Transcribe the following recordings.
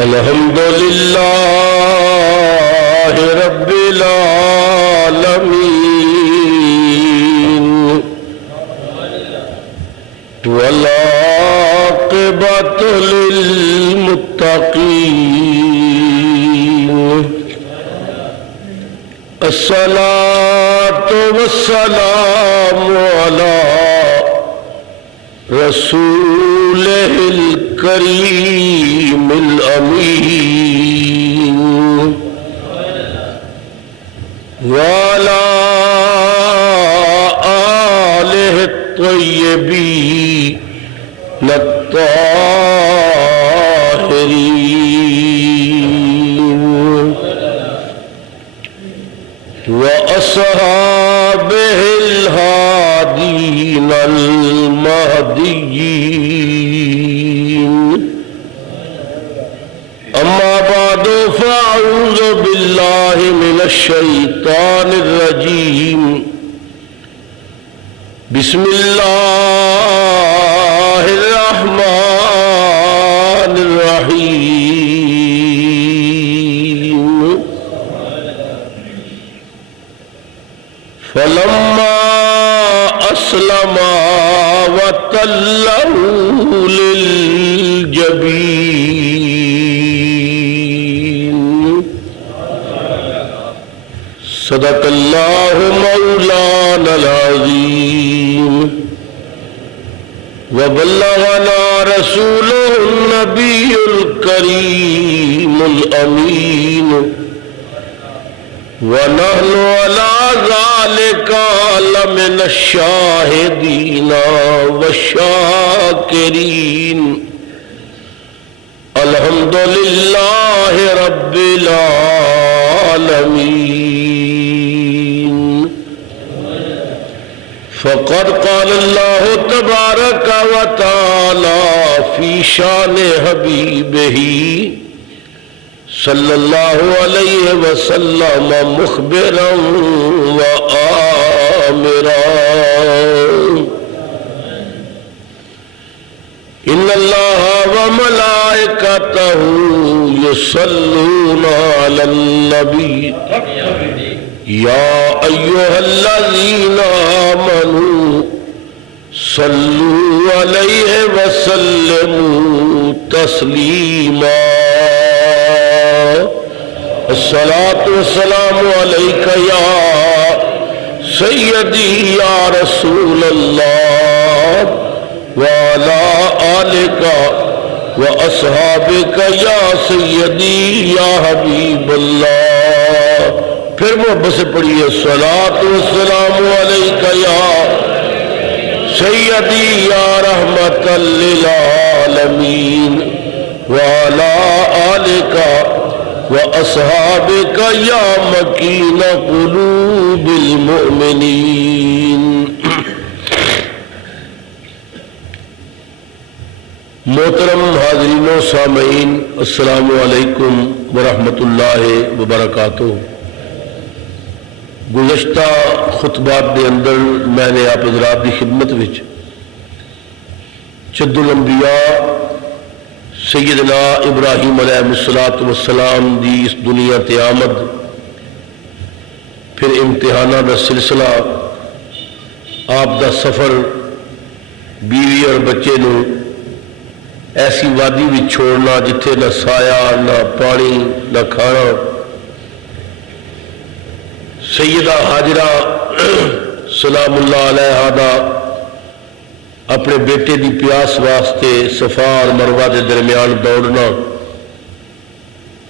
الحمد للہ رب العالمین والعاقبۃ للمتقین الصلاۃ والسلام علی رسولہ الکریم الامین وعلی آلہ الطیبین الطاہرین وأصحابه الهادين المهديين أما بعد فأعوذ بالله من الشيطان الرجيم بسم الله الرحمن الرحيم فلما أسلما وتله للجبين صدق الله مولانا العظيم وبلغنا رسوله النبي الكريم الأمين ونحن على ذلك لمن الشاهدين والشاكرين الحمد لله رب العالمين فقد قال الله تبارك وتعالى في شان حبيبه صلی اللہ علیہ وسلم مخبرا وآمرا ان اللہ وملائکتہ یصلون علی النبی یا ایہا الذین آمنوا صلوا علیہ وسلموا تسلیما الصلاة والسلام علیک یا سیدی یا رسول اللہ وعلا آلک واصحابک یا سیدی یا حبیب اللہ. پھر محبت سے پڑھیے الصلاة والسلام علیک یا سیدی یا رحمت للعالمین وعلا آلک وَأَصْحَابِكَ يَا مَكِينَ قُلُوبِ الْمُؤْمِنِينَ. محترم حاضرین و سامعین، السلام علیکم ورحمۃ اللہ وبرکاتہ. گزشتہ خطبات کے اندر میں نے آپ حضرات کی خدمت وچ جد الانبیاء سیدنا ابراہیم علیہ السلام دی اس دنیا تے آمد، پھر امتحانہ دا سلسلہ، آپ دا سفر، بیوی اور بچے نو ایسی وادی بھی چھوڑنا جتھے نہ سایہ نہ پانی نہ کھانا، سیدہ حاجرہ سلام اللہ علیہا دا اپنے بیٹے دی پیاس واسطے صفا اور مروہ دے درمیان دوڑنا،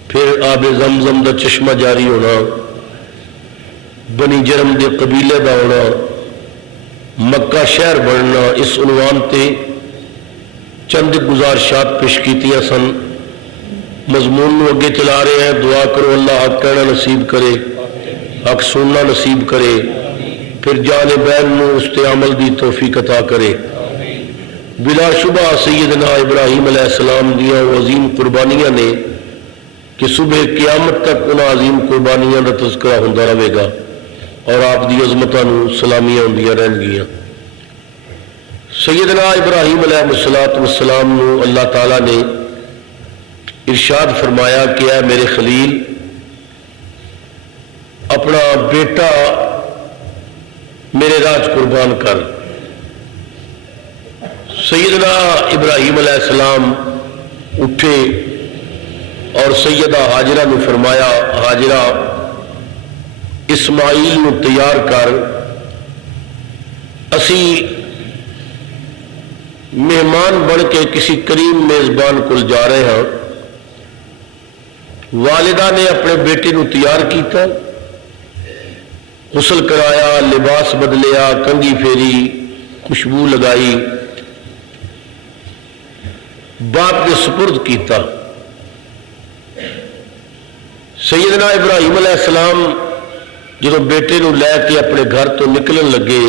پھر آب زمزم دا چشمہ جاری ہونا، بنی جرم دے قبیلے دا ہونا، مکہ شہر بڑھنا. اس عنوان تے چند گزارشات پیش کیتیاں سن. مضمون نو اگے چلا رہے ہیں. دعا کرو اللہ حق کہنا نصیب کرے، حق سننا نصیب کرے، پھر جان بین نو اس تے عمل دی توفیق عطا کرے. بلا شبہ سیدنا ابراہیم علیہ السلام دیا عظیم قربانیاں نے کہ صبح قیامت تک ان عظیم قربانیاں کا تذکرہ ہوتا رہے گا اور آپ دی عظمتاں نو سلامیاں ہوندیاں رہن گیاں. سیدنا ابراہیم علیہ السلام نو اللہ تعالیٰ نے ارشاد فرمایا کہ اے میرے خلیل اپنا بیٹا میرے راہ قربان کر۔ سیدنا ابراہیم علیہ السلام اٹھے اور سیدہ ہاجرہ نے فرمایا ہاجرہ اسماعیل نو تیار کر، اسی مہمان بن کے کسی کریم میزبان کو جا رہے ہیں۔ والدہ نے اپنے بیٹے نو تیار کیتا، غسل کرایا، لباس بدلیا، کنگھی پھیری، خوشبو لگائی، باپ نے سپرد کیتا۔ سیدنا ابراہیم علیہ السلام جب بیٹے نو لے کے اپنے گھر تو نکلن لگے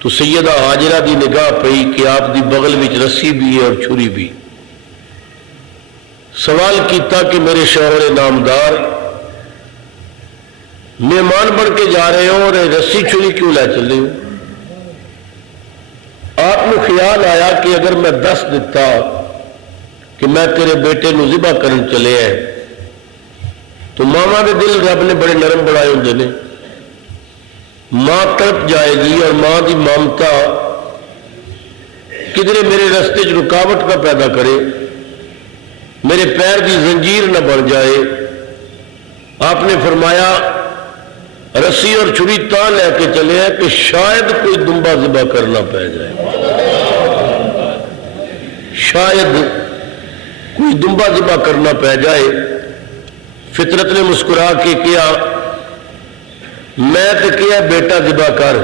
تو سیدہ ہاجرہ دی نگاہ پئی کہ آپ دی بغل وچ رسی بھی ہے اور چھری بھی۔ سوال کیتا کہ میرے شوہر نامدار مہمان بن کے جا رہے ہو اور رسی چھری کیوں لے چلے ہو؟ آپ کو خیال آیا کہ اگر میں دس دیتا کہ میں تیرے بیٹے نو ذبح کرن چلے ہیں تو ماما کے دل رب نے بڑے نرم بنائے ہوں نے، ماں تڑپ جائے گی اور ماں کی ممتا کدھر میرے رستے چ رکاوٹ نہ پیدا کرے، میرے پیر کی زنجیر نہ بن جائے۔ آپ نے فرمایا رسی اور چھری تاں لے کے چلے ہیں کہ شاید کوئی دمبا ذبح کرنا پہ جائے، شاید کوئی دمبا ذبح کرنا پہ جائے۔ فطرت نے مسکرا کے کیا میں تو کیا بیٹا ذبح کر،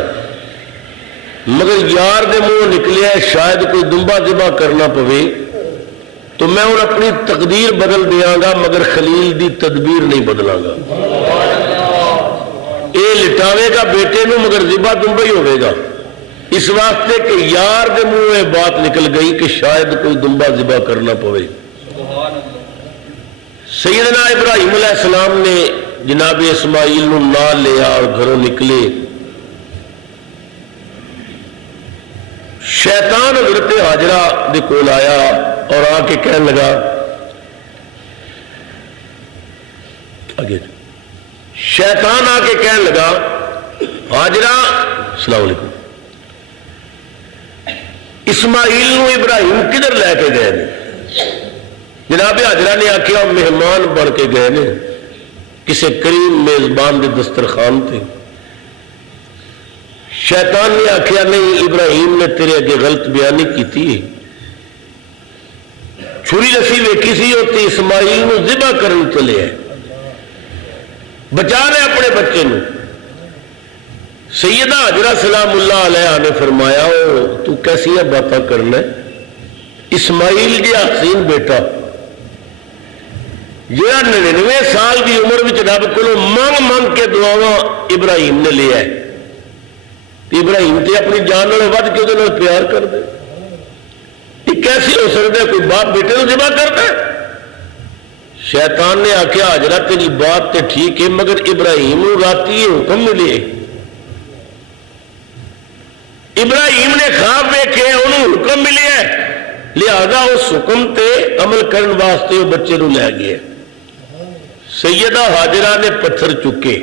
مگر یار دے منہ نکلیا شاید کوئی دمبا ذبح کرنا پوے تو میں ہوں اپنی تقدیر بدل دیاں گا مگر خلیل دی تدبیر نہیں بدلاں گا۔ اے لٹاوے گا بیٹے نو مگر ذبح دمبا ہی ہوئے گا، اس واسطے کہ یار دے منہ یہ بات نکل گئی کہ شاید کوئی دمبا ذبح کرنا پوے۔ سیدنا ابراہیم علیہ السلام نے جناب اسماعیل نو نال لیا اور گھروں نکلے۔ شیطان حضرت ہاجرہ دے کول آیا اور آ کے کہنے لگا آگے شیطان آ کے کہنے لگا ہاجرہ السلام علیکم اسماعیل نو ابراہیم کدھر لے کے گئے نے؟ جناب ہاجرہ نے آخیا مہمان بن کے گئے نے کسی کریم میزبان دے دسترخوان تھے۔ شیطان نے آخیا نہیں ابراہیم نے تیرے اگے غلط بیانی کی تھی، چھری رسی ویکھی سی ہوتی اسماعیل نو ذبح کرن چلے ہے، بچا لے اپنے بچے نو۔ سیدہ ہاجرہ سلام اللہ علیہ نے فرمایا تو کیسی باتیں کرنا ہے؟ اسماعیل جی حسین بیٹا جہاں 99 سال کی عمر میں رب کو منگ منگ کے دعاواں ابراہیم نے لیا ہے، ابراہیم تے اپنی جان نال ود کے وہ پیار کر دے، یہ کیسے ہو سکتا ہے کوئی باپ بیٹے کو ذبح کرتا ہے؟ شیطان نے آخیا ہاجرہ تیری بات تے ٹھیک ہے مگر ابراہیم کو راتی یہ حکم ملے، ابراہیم نے خواب ویکھے انہوں حکم ملے ہے لہذا اس حکم تے عمل کرن واسطے وہ بچے نو لے گئے۔ سیدہ ہاجرہ نے پتھر چکے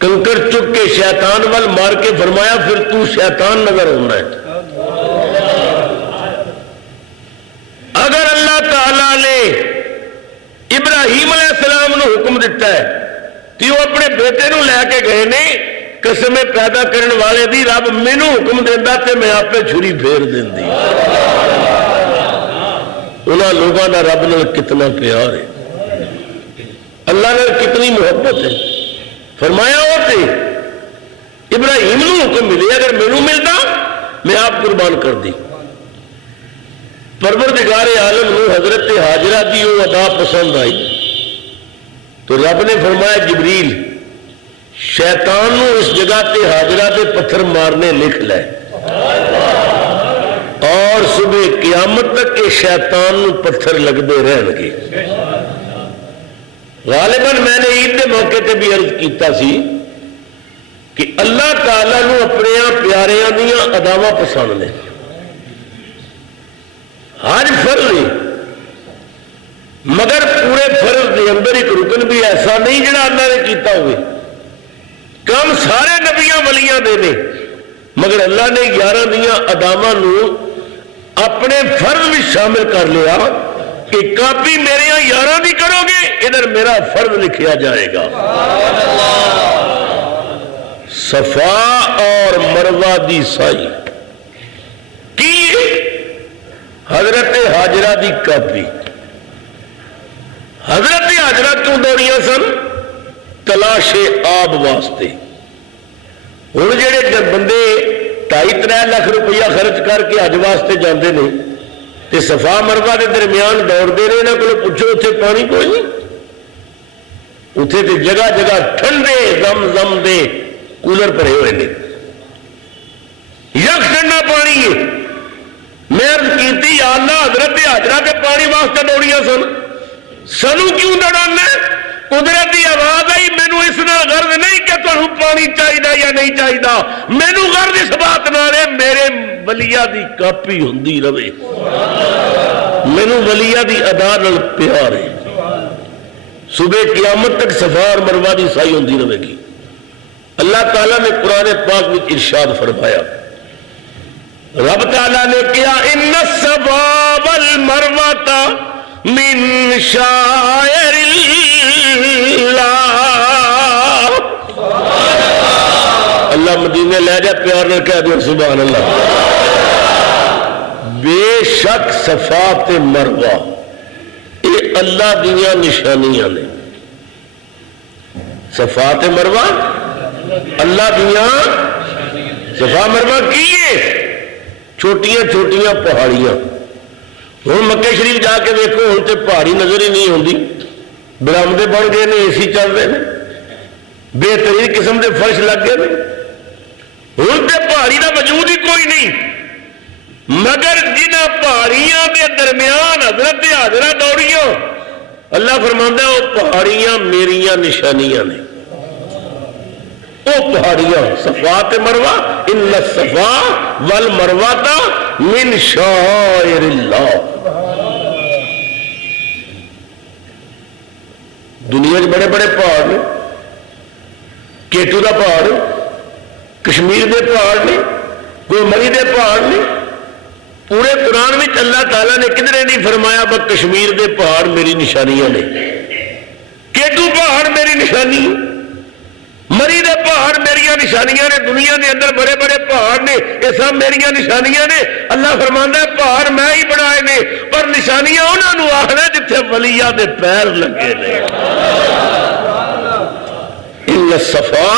کنکر چک کے شیطان وال مار کے فرمایا پھر تو شیطان نظر ہونا ہے۔ اگر اللہ تعالیٰ نے ابراہیم علیہ السلام نے حکم دیتا ہے تو وہ اپنے بیٹے نو لے کے گئے نے قسم پیدا کرنے والے دی رب مینو حکم دینا تے میں آپ پہ چھری پھیر دیندی۔ انہاں لوگوں کا رب نے کتنا پیار ہے، اللہ نے کتنی محبت ہے۔ فرمایا ہوتے ابراہیم نو حکم ملے اگر مینو ملتا میں آپ قربان کر دی۔ پروردگار عالم نو حضرت ہاجرہ دی وہ ادا پسند آئی تو رب نے فرمایا جبریل شیطان نو اس جگہ تے ہاجرہ تے پتھر مارنے لکھ لے اور صبح قیامت تک کے شیطان نو پتھر لگتے رہن گے۔ غالباً میں نے عید کے موقع تے بھی عرض کیتا سی کہ اللہ تعالیٰ نو اپنے پیاریاں دیاں اداواں پسند نے، حج فرض اندر ایک رکن بھی ایسا نہیں جڑا اللہ نے کیتا ہوئے. کم سارے نبیاں ولیاں دے نے مگر اللہ نے 11 دیاں اداماں نو اپنے فرض بھی شامل کر لیا کہ کاپی میرے یہاں 11 بھی کرو گے ادھر میرا فرض لکھیا جائے گا. صفا اور مروہ دی سائی کی حضرت حاجرہ دی کاپی. حضرت حاجرہ کیوں دوڑیاں سن؟ تلاش آب واسطے. ہوں جڑے بندے 2.5-3 لاکھ روپیہ خرچ کر کے حج واسطے جاندے نے تے صفا مروہ دے درمیان دوڑتے رہے انہاں کولوں پوچھو اتنے پانی کوئی نہیں. اتنے تے جگہ جگہ ٹھنڈے زم دے کولر بھرے ہوئے نے. یک ٹھنڈا پانی ہے. میں عرض کیتی یا اللہ حضرت حاجرہ کے پانی واسطے دوڑیاں سن سنو کیوں دوڑانا؟ قدرتی آواز آئی مینو اس نال غرض نہیں کہ تمہیں پانی چاہیے یا نہیں چاہیے. مینو غرض اس بات نال ہے میرے ولیہ دی کاپی ہوندی رہے. مینو ولیہ دی ادا نال پیار ہے. صبح قیامت تک صفا اور مروہ دی سائی ہوندی رہے گی. اللہ تعالیٰ نے قرآن پاک میں ارشاد فرمایا رب تعالیٰ نے کیا ان الصفا والمروہ من شعائر اللہ. اللہ مدینے لے جا پیار نے کہہ دیا سبحان اللہ. بے شک صفا تے مروہ یہ اللہ دیاں نشانیاں نے. صفا تے مروہ اللہ دیاں. صفا مروہ کی ہے چھوٹیاں چھوٹیاں پہاڑیاں. ہوں مکے شریف جا کے دیکھو ہوں تو پہاڑی نظر ہی نہیں ہوتی. برامدے بن گئے نے اے سی چل رہے ہیں بہترین قسم کے فرش لگ گئے. ہوں تو پہاڑی کا وجود ہی کوئی نہیں. مگر جنہ پہاڑیاں کے درمیان حضرت حاجرہ دوڑیاں اللہ فرماندہ وہ پہاڑیاں میریاں نشانیاں نے. وہ پہاڑیاں صفا تے مروہ ان الصفا والمروہ من شعائر اللہ. دنیا کے بڑے بڑے پہاڑ نے. کیٹو کا پہاڑ کشمیر دے پہاڑ نے کوئی مری دے پہاڑ نے. پورے قرآن میں اللہ تعالیٰ نے کدھر نہیں فرمایا بس کشمیر دے پہاڑ میری نشانیاں نے. کیٹو پہاڑ میری نشانی. مری دے پہاڑ میریاں نشانیاں نے. دنیا کے اندر بڑے بڑے پہاڑ نے یہ سب میریاں نشانیاں نے. اللہ فرماندہ ہے پہاڑ میں ہی بنائے نے پر نشانیاں انہوں نے آخنا جتھے ولیہ دے پیر لگے نے. ان الصفا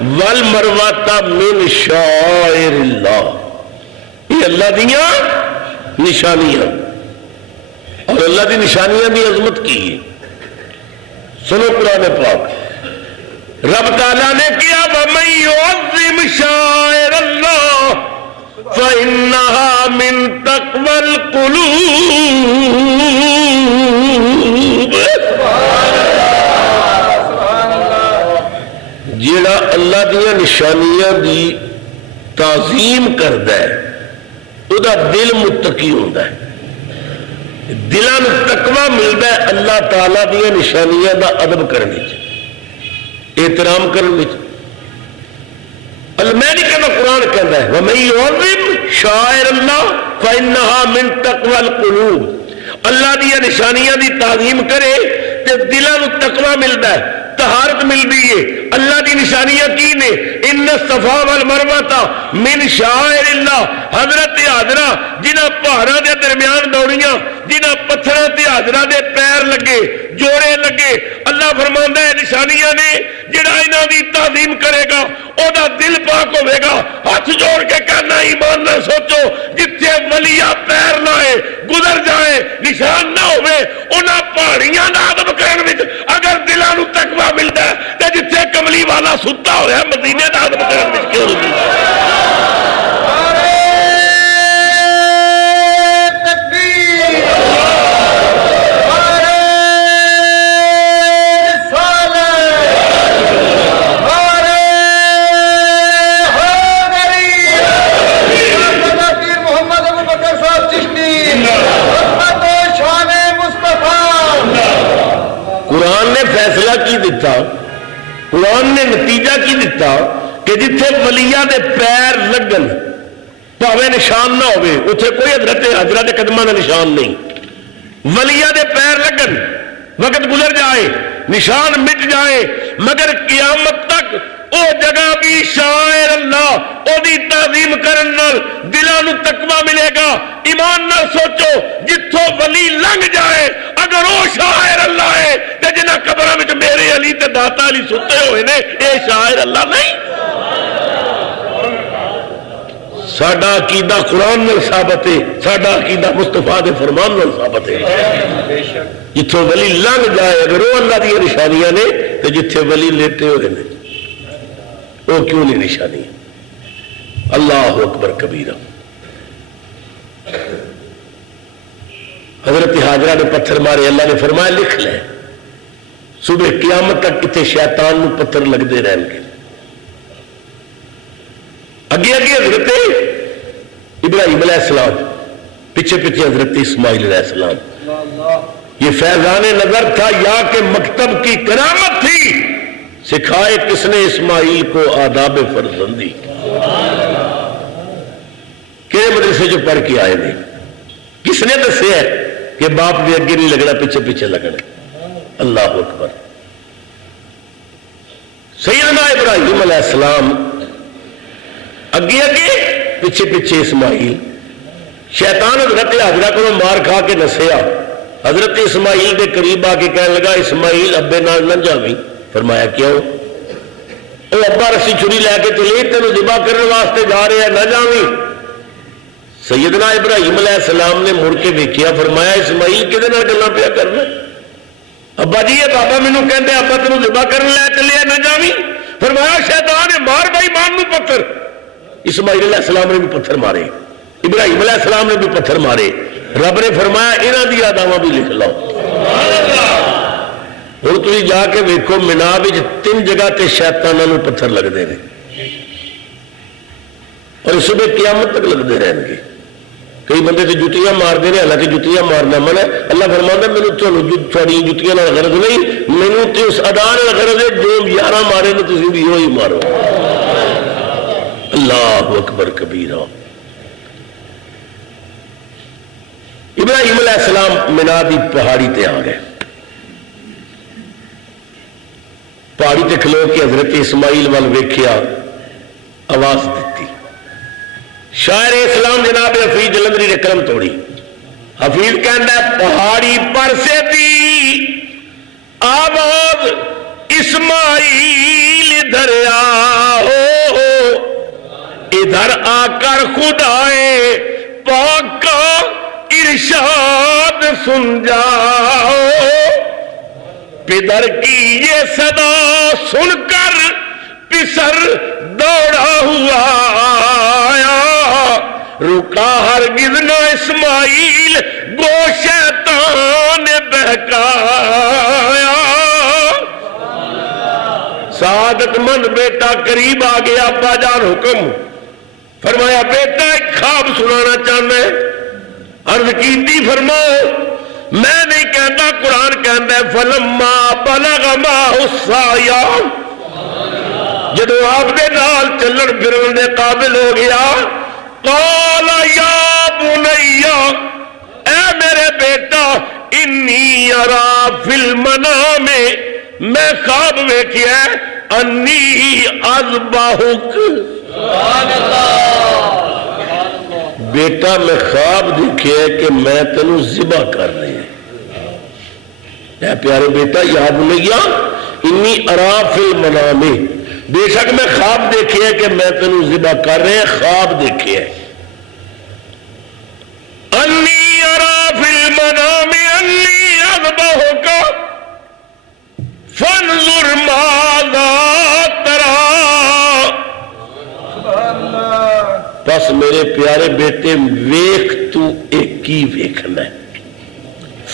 والمروہ من شعائر اللہ. یہ اللہ دیاں نشانیاں اور اللہ دی نشانیاں دی عظمت کی ہے. سنو قرآن پاک رب تعالیٰ نے کیا وَمَن يُعَظِّمْ شَعَائِرَ اللَّهِ فَإِنَّهَا مِن تَقْوَى الْقُلُوبِ. جیڑا اللہ دیا نشانیاں دی تعظیم کردا ہے او دا دل متقی ہوندا ہے. دلان تقوی ملدا ہے اللہ تعالیٰ دیا نشانیاں دا ادب کرنے چ احترام کرنے. المینی کا قرآن کہتا ہے وَمَن يُعَظِّمْ شَعَائِرَ اللَّهِ فَإِنَّهَا مِن تَقْوَى الْقُلُوبِ. اللہ دی نشانیاں دی تعظیم کرے تے دلاں نوں تقوی ملدا ہے طہارت ملدی ہے. اللہ دی نشانیاں کی نے ان الصفا والمروہ من شعائر اللہ. حضرت حاجرہ جنہ پہاڑاں دے درمیان دوڑیاں جنہ پتھراں تے حاجرہ دے پیر لگے جوڑے لگے. اللہ فرماندا ہے نشانیاں نے جڑا انہاں دی تعظیم کرے گا او دا دل پاک ہوے گا. ہاتھ جوڑ کے کہنا ایمان نہ سوچو جتھے ولیہ پیر لائے گزر جائے نشان نہ ہوئے انہاں پہاڑیاں دا ادب کرن وچ اگر دلاں نوں تقوی ملدا ہے تے جتھے کملی والا ستا ہویا مدینے دا ادب کرن وچ کیوں نہیں؟ دیتا؟ قرآن نے نتیجہ کی دیتا کہ جتھے ولیاں دے پیر لگن پاوے نشان نہ ہوئے اتھے کوئی حضرت دے قدمہ دا نشان نہیں، ولیاں دے پیر لگن وقت گزر جائے نشان مٹ جائے مگر قیامت تک او جگہ بھی شاعر اللہ او دی تعظیم کرن نال دلاں نوں تقوی ملے گا۔ ایمان نال سوچو جتھوں ولی لنگ جائے اگر او شاعر اللہ ہے تے جنہاں قبراں وچ میرے علی تے داتا علی ستے ہوئے نے اے شاعر اللہ نہیں؟ ساڈا عقیدہ قرآن نال ثابت ہے، ساڈا عقیدہ مصطفیٰ دے فرمان نال ثابت ہے۔ جتھوں ولی لنگ جائے اگر وہ اللہ دی نشانیاں نے تو جتھے ولی لیٹے ہوئے نے وہ کیوں نہیں نشانی؟ اللہ اکبر کبیرہ۔ حضرت حاجرہ نے پتھر مارے، اللہ نے فرمایا لکھ لے صبح قیامت تک کتے شیطان نو پتھر لگتے رہن گے۔ اگے اگے حضرت ابراہیم علیہ السلام، پیچھے پیچھے حضرت اسماعیل علیہ السلام۔ یہ فیضان نظر تھا یا کہ مکتب کی کرامت تھی؟ سکھائے کس نے اسماعیل کو آداب فرزندی؟ کہ مدرسے جو پڑھ کے آئے نے کس نے دسے ہے کہ باپ بھی اگے نہیں لگنا پیچھے پیچھے لگنا؟ اللہ اکبر۔ سیدنا ابراہیم علیہ السلام اگے اگے پیچھے پیچھے اسماعیل۔ شیطان حضرت حاجرہ کو مار کھا کے نسیا، حضرت اسماعیل کے قریب آ کے کہنے لگا اسماعیل ابے نال نہ جاویں۔ فرمایا کیوں؟ او ابا رسی چھری لے کے چلے تینوں ذبح کرنے واسطے جا رہے ہیں نہ جاویں۔ سیدنا ابراہیم علیہ السلام نے مڑ کے دیکھیا، فرمایا اسماعیل کدے نال گلاں پیا کرنا؟ ابا جی یہ بابا مینوں کہندے ابا تینوں ذبح کرنے لے چلے نہ جاویں۔ فرمایا شیطان نے مار بھائی مان نوں پتھر۔ اسماعیل علیہ السلام نے بھی پتھر مارے، ابراہیم علیہ السلام نے بھی پتھر مارے۔ رب نے فرمایا انہاں دی اداواں بھی لکھ لو۔ ہوں تھی جا کے ویکھو مینا وچ 3 جگہ تے شیطاناں نوں پتھر لگتے ہیں اور صبح قیامت تک لگتے رہن گے۔ کئی بندے تے جتیاں مارتے ہیں، حالانکہ جتیاں مارنا من ہے۔ اللہ فرماتا مینوں تھوڑی جتیاں نال غرض نہیں، مینوں تے اس ادا نال غرض ہے جو 11 مارے نے تسی بھی وہی مارو۔ اللہ اکبر کبیرہ۔ ابراہیم علیہ السلام مینا دی پہاڑی تے آ گئے، پہاڑی تے کھلو کے حضرت اسماعیل وال ویکھیا، آواز دیتی۔ شاعر اسلام جناب حفیظ جلندری نے قلم توڑی۔ حفیظ کہندا ہے پہاڑی پر سے دی آواز اسماعیل ادھر آؤ، ادھر آ کر خدائے پاک کا ارشاد سن جاؤ۔ پدر کی یہ صدا سن کر پسر دوڑا ہوا آیا، رکا ہرگز نہ اسماعیل گو شیطان بہکایا۔ سعادت مند بیٹا قریب آ گیا، ابا جان حکم فرمایا بیٹا ایک خواب سنانا چاہنا ہے۔ عرض کیتی فرماؤ۔ میں نہیں کہتا، قرآن کہتا ہے فلما بلغ معہ السعی، جدو آپ دے نال چلن پھرن دے قابل ہو گیا، قال یا بنی، اے میرے بیٹا، انی ارا فی المنام، میں خواب ویکھیا انی اذبحک۔ بیٹا میں خواب دیکھے کہ میں تینوں ذبح کر رہی ہوں۔ اے پیارے بیٹا یا بنیا انی ارا فی المنام، بے شک میں خواب دیکھے کہ میں تینوں ذبح کر رہے ہیں، خواب دیکھے انی ارا فی المنام انی اذبحک فانظر ماذا تری۔ بس میرے پیارے بیٹے ویکھ تو ایک ہی ویکھنا ہے،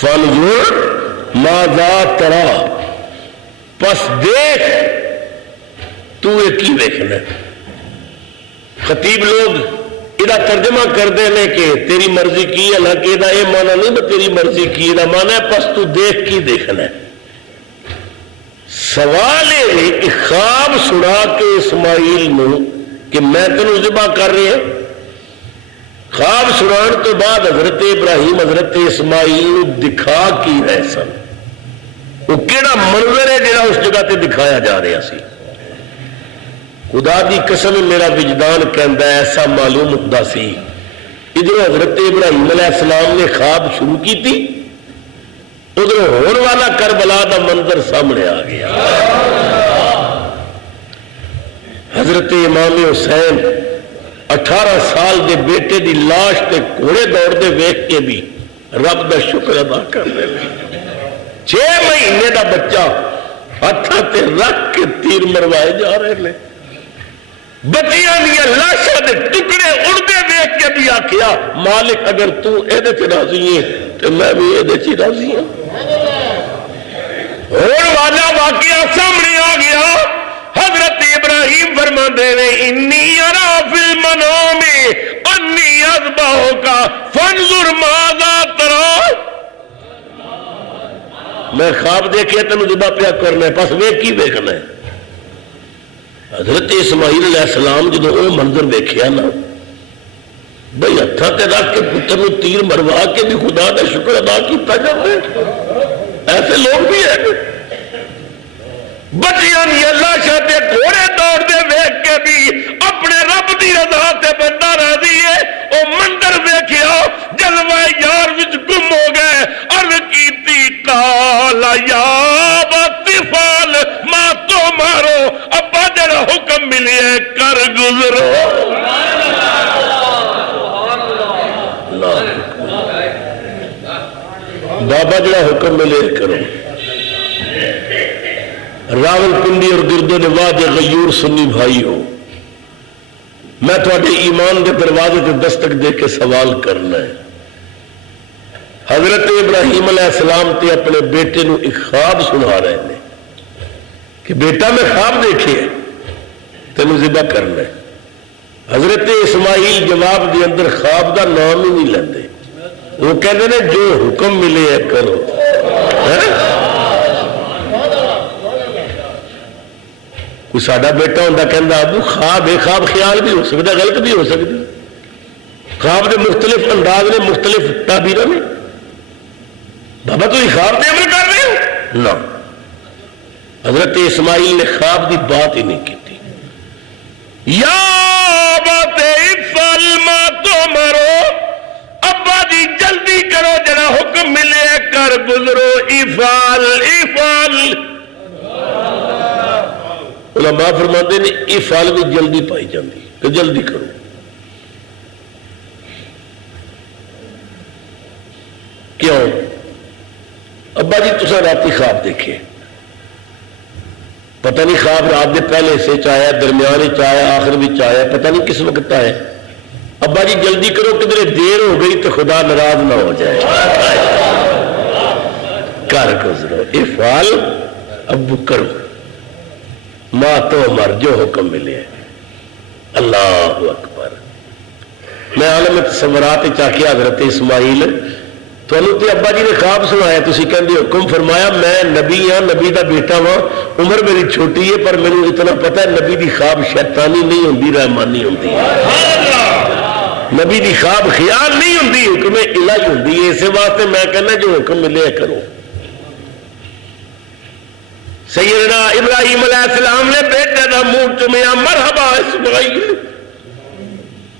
فانظر ماذا تری، پس دیکھ تو ایک ہی ویکھنا ہے۔ خطیب لوگ یہ ترجمہ کرتے ہیں کہ تیری مرضی کی، حالانکہ یہ مانا نہیں تیری مرضی کی، یہ مانا ہے پس تو دیکھ کی دیکھنا ہے۔ سوال ہے خواب سنا کے اسماعیل نو کہ میں تینوں ذبح کر رہے ہیں. خواب سنان تو بعد حضرت ابراہیم حضرت اسماعیل نو دکھا کی رہے سن. وہ کیڑا منظر ہے جڑا اس جگہ تے دکھایا جا رہا سی. خدا دی قسم میرا وجدان کہندا ہے ایسا معلوم ہوتا سی ادھر حضرت ابراہیم علیہ السلام نے خواب شروع کی تھی, ادھر ہون والا کربلا دا منظر سامنے آ گیا. حضرت امام حسین 18 سال دے بیٹے دی لاش تے گھوڑے دوڑ دے ویکھ کے بھی رب دا شکر ادا کر رہے ہیں. 6 مہینے دا بچہ ہاتھاں تے رکھ کے تیر مروائے جا رہے ہیں. بچیاں دیا لاشاں دے ٹکڑے اڑدے ویکھ کے بھی آکھیا مالک اگر تو اے تے راضی ہے تو میں بھی اے تے راضی ہوں. اور والا واقعہ سامنے آ گیا. حضرت ابراہیم فرماندے نے انی ارا فی المنام انی اذبحک فانظر ماذا ترى. میں خواب دیکھے تینوں ذبح پیا کرنا ہے پس ویکھ کی ویکھنا ہے. حضرت اسماعیل علیہ السلام جدو وہ منظر دیکھیا نا بھئی ہتھاں تے رکھ کے پتر نو تیر مروا کے بھی خدا کا شکر ادا کیتا جاتا ہے. ایسے لوگ بھی ہیں بچیاں دی اللہ شاہتے گھوڑے دوڑ دے ویکھ کے بھی اپنے رب دی رضا تے بندہ راضی ہے. او منظر ویکھیا جلوہ یار وچ گم ہو گئے. عرض کیتی قال یا بطفال ما تو مارو ابا جڑا حکم ملے کر گزرو. بابا جڑا حکم ملے کرو. راول پنڈی اور گرد و نواز غیور سنی بھائی ہو, میں تھوڑے ایمان کے دروازے سے دستک دے کے سوال کرنا ہے. حضرت ابراہیم علیہ السلام تے اپنے بیٹے نو ایک خواب سنا رہے ہیں کہ بیٹا میں خواب دیکھے تینوں ذبح کرنا ہے. حضرت اسماعیل جواب دے اندر خواب دا نام ہی نہیں لیندے. وہ کہتے ہیں جو حکم ملے ہے کرو. کوئی ساڈا بیٹا ہوتا کہندا ابو خواب ہے, خواب خیال بھی ہو سکتا غلط بھی ہو سکتا. خواب دے مختلف انداز نے مختلف تعبیریں نے. بابا تو خواب دے عمل کر رہے ہو نہ. حضرت اسماعیل نے خواب دی بات ہی نہیں کی تھی. یا بات افعل ما تؤمر, ابا جی جلدی کرو جڑا حکم ملے کر گزرو. افعل افعل علماء فرماتے ہیں افعل بھی جلدی پائی جاتی تو جلدی کرو. کیوں ابا جی تسا راتی خواب دیکھے, پتہ نہیں خواب رات دے پہلے حصے چایا درمیان چایا آخر بھی چایا پتہ نہیں کس وقت آیا. ابا جی جلدی کرو کدھر دیر ہو گئی تو خدا ناراض نہ ہو جائے. کر گزرو افعل ابو کرو ما تو مر جو حکم ملے. اللہ اکبر. میں عالم تصورات چاکیا حضرت اسماعیل تھانوں تے ابا جی نے خواب سنایا تسی کہندے حکم فرمایا میں نبی ہاں نبی دا بیٹا ہاں عمر میری چھوٹی ہے پر مینوں اتنا پتہ ہے نبی دی خواب شیطانی نہیں ہوندی رحمانی ہوندی ہے. نبی دی خواب خیال نہیں ہوندی حکم الہی ہوندی ہے. اس واسطے میں کہنا جو حکم ملے کرو. سیدنا ابراہیم علیہ السلام نے بیٹے دا منہ چومیا مرحبا اسماعیل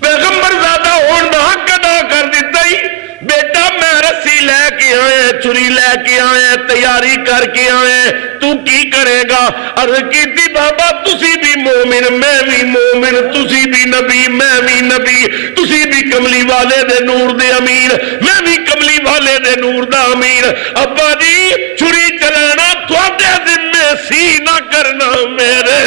پیغمبر زیادہ ہون دا حق ادا کر دیتا ہی. بیٹا میں رسی لے کے آئے چھری لے کے آئے تیاری کر کے آئے تو کی کرے گا. عرض کیتی بابا تسی بھی مومن میں بھی مومن, تسی بھی نبی میں بھی نبی, تسی بھی کملی والے دے نور دے امیر میں بھی کملی والے دے نور دا امیر. ابا جی چھری چلانا تھوڑے ذمے سی نہ کرنا میرے.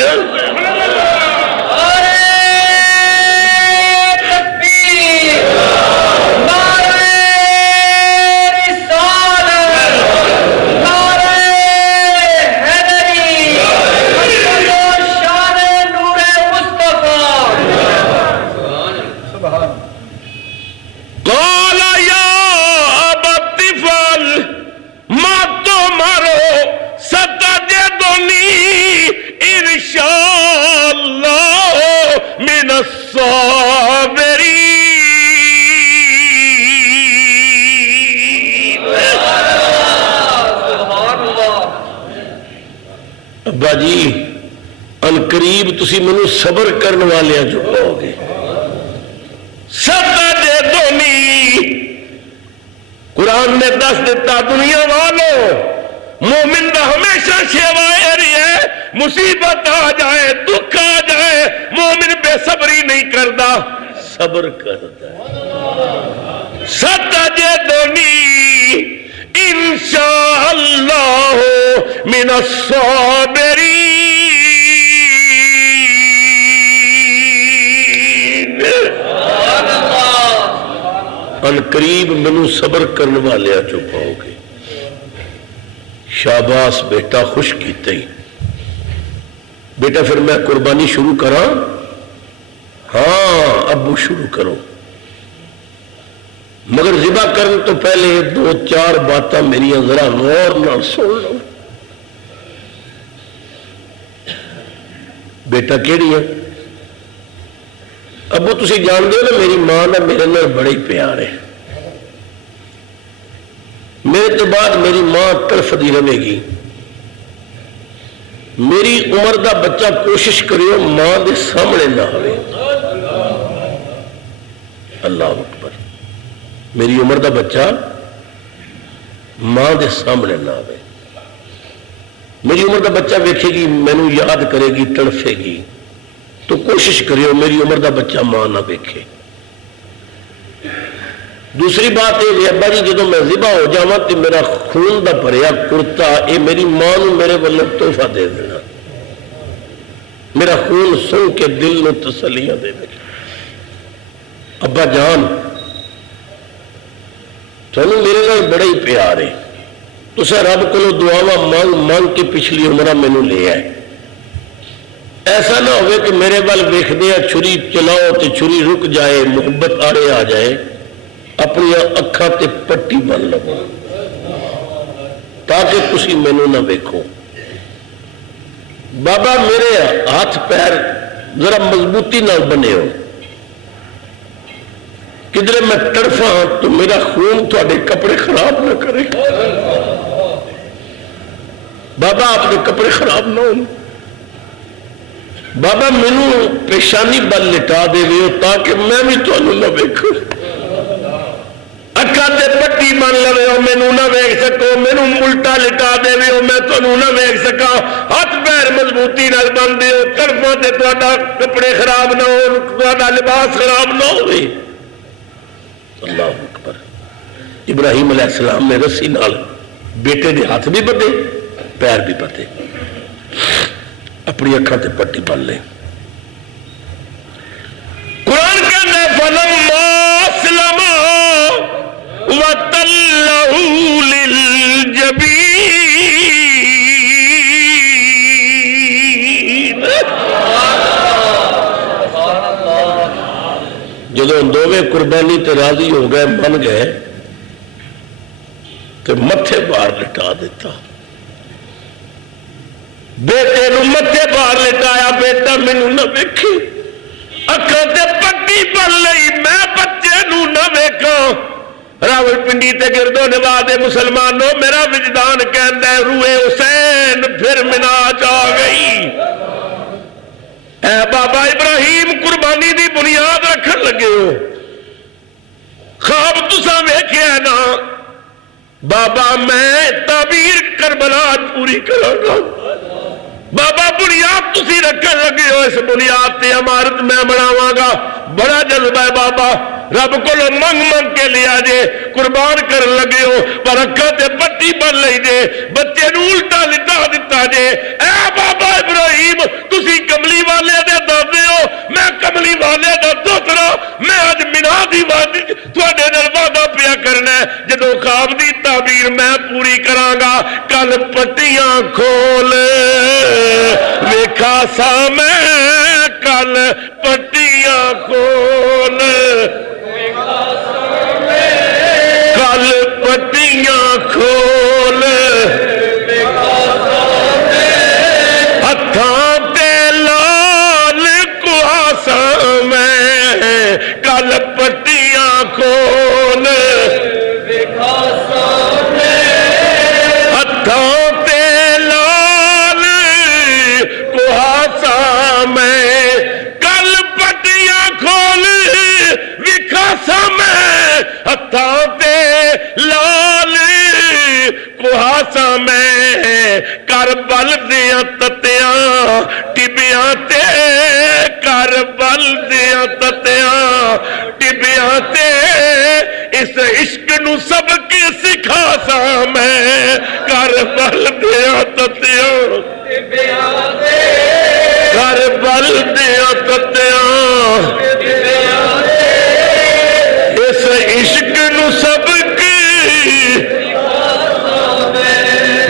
ابا جی انقریب تسی مینوں صبر کرنے والے جو کہو گے سدا جے دونی قرآن نے دس دیتا دنیا والوں مومن دا ہمیشہ شیوائے رہی ہے مصیبت آ جائے دکھ آ جائے مومن بے صبری نہیں کردا صبر کردا سدا جے دونی انشاءاللہ من الصابرین ان قریب منو صبر کرنے والے جو پاؤ گے شاباش بیٹا خوش کیتے ہی بیٹا پھر میں قربانی شروع کراں ہاں ابو شروع کرو مگر ذبح کرنے تو پہلے 2-4 باتاں میری ذرا غور نال سن لو بیٹا کیڑی ہے ابو تسی جان دے نا میری ماں نہ میرے نال بڑے پیار ہے میرے تو بعد میری ماں تڑفدی رہے گی میری عمر دا بچہ کوشش کریو ماں دے سامنے نہ ہوئے اللہ اکبر میری عمر دا بچہ ماں دے سامنے نہ آئے میری عمر دا بچہ ویکھے گی مینوں یاد کرے گی تڑفے گی تو کوشش کریو میری عمر دا بچہ ماں نہ ویکھے دوسری بات یہ ابا جی جدو میں ذبح ہو جاواں تے میرا خون دا بھریا کرتا اے میری ماں نوں میرے والوں تحفہ دے دینا میرا خون سن کے دل نوں تسلیاں دے دے ابا جان تھانوں میرے نال بڑا ہی پیار ہے تساں رب کولوں دعاواں مانگ مانگ کے پچھلی عمرہ مینوں لے آئے ایسا نہ ہوئے کہ میرے وال ویکھدے چھری چلاؤ تے چھری رک جائے محبت آڑے آ جائے اپنی اکھاں تے پٹی بن لو تاکہ تسی مینوں نہ ویکھو بابا میرے ہاتھ پیر ذرا مضبوطی نال بنے ہو کدھر میں تڑفاں تو میرا خون تھوڑے کپڑے خراب نہ کرے بابا اپنے کپڑے خراب نہ ہو بابا مینوں پیشانی بل لٹا دے ہو تاکہ میں بھی تھانوں نہ ویکھوں اکھاں تے پٹی بن لے ہو مینوں نہ ویکھ سکو مینوں الٹا لٹا دے ہو میں تھانوں نہ ویکھ سکاں ہاتھ پیر مضبوطی نال بن دے ہو طرفاں تے تہاڈا کپڑے خراب نہ ہو تہاڈا لباس خراب نہ ہوئے اللہ اکبر ابراہیم علیہ السلام نے رسی نال بیٹے دے ہاتھ بھی بدے پیر بھی بدے اپنی اکھاں تے پٹی بن لے قرآن کہنے فلما اسلم وتلہ للجبین جدوں دوویں قربانی تے راضی ہو گئے بن گئے تے متھے بار لٹا دیتا بیٹے نو متھے بار لٹایا بیٹا مینوں نہ ویکھی اکھاں تے پٹی بن لئی میں بچے نو نہ ویکھاں راول پنڈی تے گردو نواز مسلمانوں میرا وجدان کہندا ہے روئے حسین پھر مناج آ گئی اے بابا ابراہیم قربانی دی بنیاد رکھن لگے ہو خواب تساں ویکھیا نا بابا میں تعبیر کربلا پوری کراں گا بابا بنیاد تسی رکھن لگے ہو اس بنیاد تے عمارت میں بناواں گا بڑا جذبہ ہے بابا رب کو منگ منگ کے لیا جے قربان کر لگے ہو پر اکھاں تے پٹی بن لئی جے بچے نو الٹا لٹا دیتا جے اے بابا ابراہیم تسی کملی والے دے دادے ہو میں کملی والے دا دوترا میں اج مینا دی وادی تواڈے نال وعدہ پیا کرنا ہے جدوں خواب دی تعبیر میں پوری کراں گا کل پٹیاں کھول ویکھا سا میں کل پٹیاں کھول کل پٹیاں کھول ہتھاں تے لال کہاسا میں کل پٹیاں کھول ہتھاں تے لال سا میں کربل دیاں تتیاں ٹبیاں تے کربل دیاں تتیاں ٹبیاں تے اس عشق نو سبق سکھا سا میں کربل دیاں تتیاں کربل دیاں تتیاں اس عشق نو سبق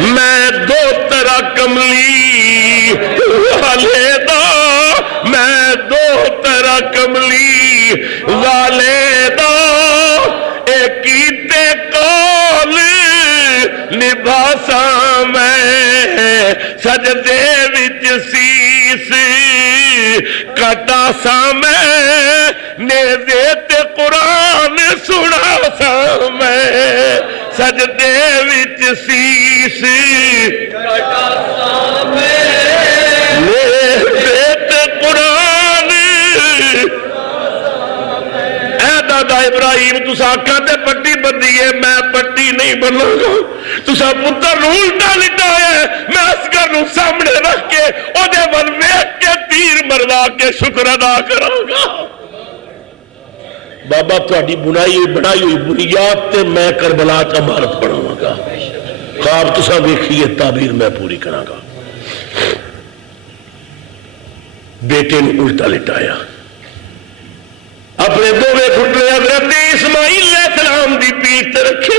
میں دو طرح کملی والے دا میں دو طرح کملی والے دا ایک کیتے کول نبھاسا میں سجدے وچ سیس کٹا سا میں نیزے تے قرآن سنا سا میں سجدے وچ سیس کٹا سا میں نیزے تے قرآن اے دادا ابراہیم تسا آکھاں تے پٹی بندی ہے میں پٹی نہیں بنوں گا تسا پتر الٹا لٹایا ہے میں اصغر نو سامنے رکھ کے او دے ول ویکھ کے تیر مروا کے شکر ادا کراں گا بابا تہاڈی بنائی ہوئی بنیاد تے میں کربلا چ عمارت بناواں گا خواب تسا ویکھیے تعبیر میں پوری کراں گا بیٹے نے الٹا لٹایا اپنے دوویں گھٹنے حضرت اسماعیل علیہ السلام دی پیٹھ تے رکھے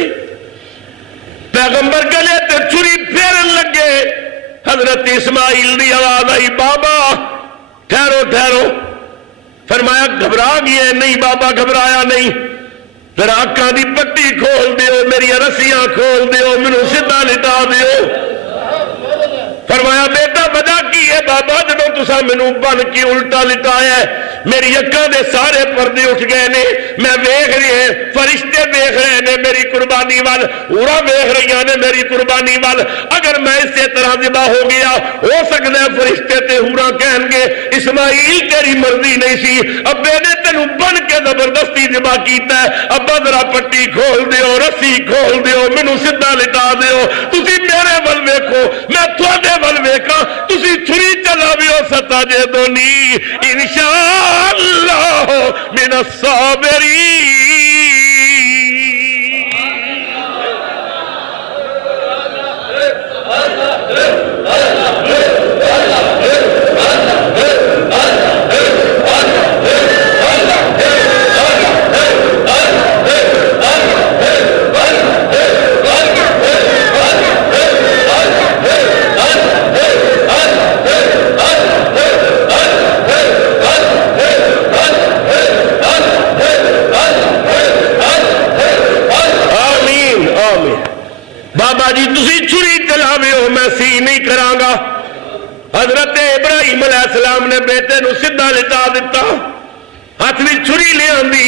پیغمبر گلے تے چھری پھیرن لگے حضرت اسماعیل دی آواز آئی بابا ٹھہرو ٹھہرو فرمایا گھبرا گئے نہیں بابا گھبرایا نہیں ذرا اکھاں دی پٹی کھول دیو میری رسیاں کھول دیو مینوں سیدھا لٹا دیو فرمایا بیٹا وجہ کی ہے بابا جدوں تساں مینوں بن کے الٹا لٹایا ہے میری اکھاں دے سارے پردے اٹھ گئے نے میں ویکھ رہے فرشتے ویکھ رہے نے میری قربانی وال اورا ویکھ رہی نے میری قربانی وال اگر میں اسی طرح ذبح ہو گیا ہو سکتا ہے فرشتے تے ہورا کہن گے اسماعیل تیری مرضی نہیں سی ابے نے تینوں بن کے زبردستی ذبح کیتا ہے ابا ذرا پٹی کھول دیو رسی کھول دیو مینوں سیدھا لٹا دیو تسی میرے ول ویکھو میں تواڈے ول ویکھاں تسی چھری چلاویو ستجدونی انشاءاللہ من الصابرین حضرت ابراہیم علیہ السلام نے بیٹے نو سیدھا لٹا دیتا ہاتھ میں چھری لے آندی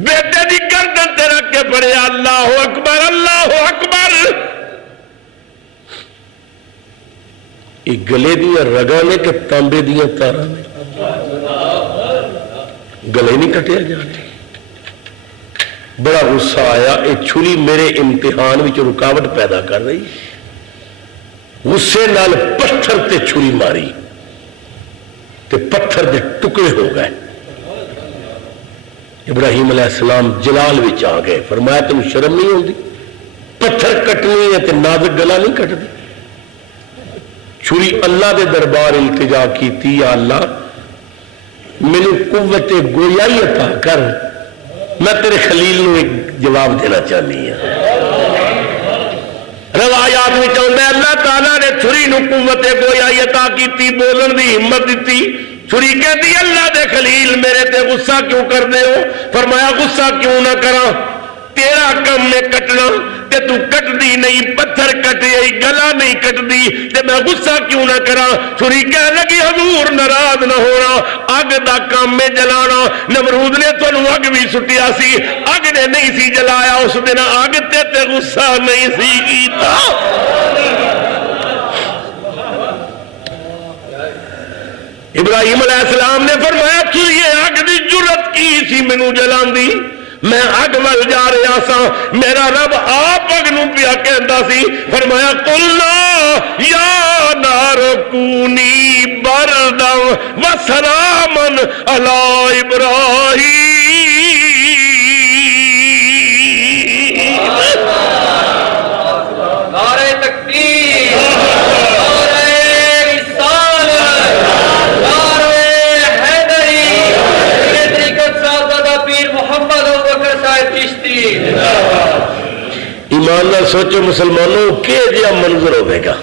بیٹے دی گردن تے رکھ کے پڑھے اللہ اکبر اللہ اکبر یہ گلے دیا رگا نے کہ تانبے دیا تارا نے گلے نہیں کٹیا جاتے بڑا غصہ آیا یہ چھری میرے امتحان وچ رکاوٹ پیدا کر رہی غصے نال پتھر تے چھری ماری تے پتھر دے ٹکڑے ہو گئے ابراہیم علیہ السلام جلال وچ آ گئے فرمایا تم شرم نہیں ہوندی پتھر کٹنی ہے تے نازک گلا نہیں کٹدی چھری اللہ دے دربار التجا کیتی یا اللہ مینوں قوت گویائی عطا کر میں تیرے خلیل نو ایک جواب دینا چاہنی ہوں روایات میں چاہتا ہے اللہ تعالیٰ نے چھری نو قوت گویائی عطا کیتی بولن دی ہمت دیتی چھری کہتی اللہ دے خلیل میرے تے غصہ کیوں کر دے ہو فرمایا غصہ کیوں نہ کراں تیرا کم میں کٹنا تے تو کٹ دی نہیں پتھر کٹے گلا نہیں کٹ دی تے میں غصہ کیوں نہ کراں چھری کہہ لگی حضور ناراض نہ ہونا اگ دا کام میں جلانا نمرود نے تانوں اگ بھی سٹیا سی اگ نے نہیں سی جلایا اس دن اگ تے غصہ نہیں سی کیتا ابراہیم علیہ السلام نے فرمایا چھری اگ دی جرت کی سی مینوں جلاندی میں اگ ول جا رہا سا، میرا رب آپ اگ نو پیا کہندا سی، فرمایا قلنا یا نار کونی بردا وسلاما علی ابراہیم۔ نعرہ تکبیر، نعرہ رسالت، نعرہ حیدری، طریقت صاحبزادہ پیر محمد ابوبکر صاحب چشتی۔ ایمان نال سوچو مسلمانوں، کہ جہا منظر ہوئے گا،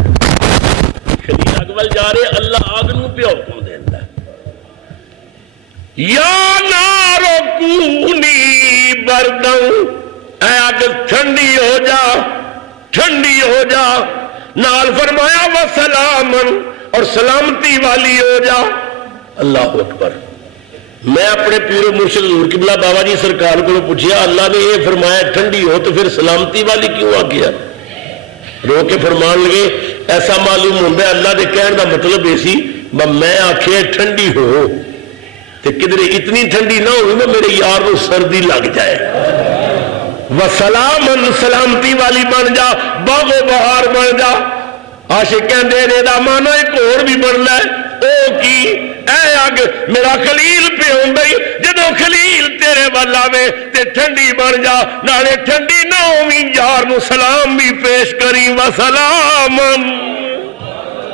خلیل اگ ول جا رہے، اللہ آگ نو پہ حکم دیندا یا نارو کونی بردن، اے اگ ٹھنڈی ہو جا، ٹھنڈی ہو جا، نال فرمایا وسلامن، اور سلامتی والی ہو جا۔ اللہ اکبر۔ میں اپنے پیر و مرشد حضور قبلہ بابا جی سرکار کو پوچھیا، اللہ نے یہ فرمایا ٹھنڈی ہو تو پھر سلامتی والی کیوں آ گیا؟ رو کے فرمان لگے ایسا معلوم ہوتا ہے اللہ نے کہنے کا مطلب یہ سی میں آخیا ٹھنڈی ہو تو کدھر اتنی ٹھنڈی نہ ہوئی نا میرے یار کو سردی لگ جائے۔ وسلامن، سلامتی والی بن جا، باغ و بہار بن جا۔ عاشق کہندے نے دا مانا ایک اور بھی بننا ہے، او کی اے اگ میرا خلیل پہ ہوندی، جدو خلیل تیرے وال آوے تے ٹھنڈی بن جا، نالے ٹھنڈی نہ ہوویں، یار نو سلام بھی پیش کری وسلامن۔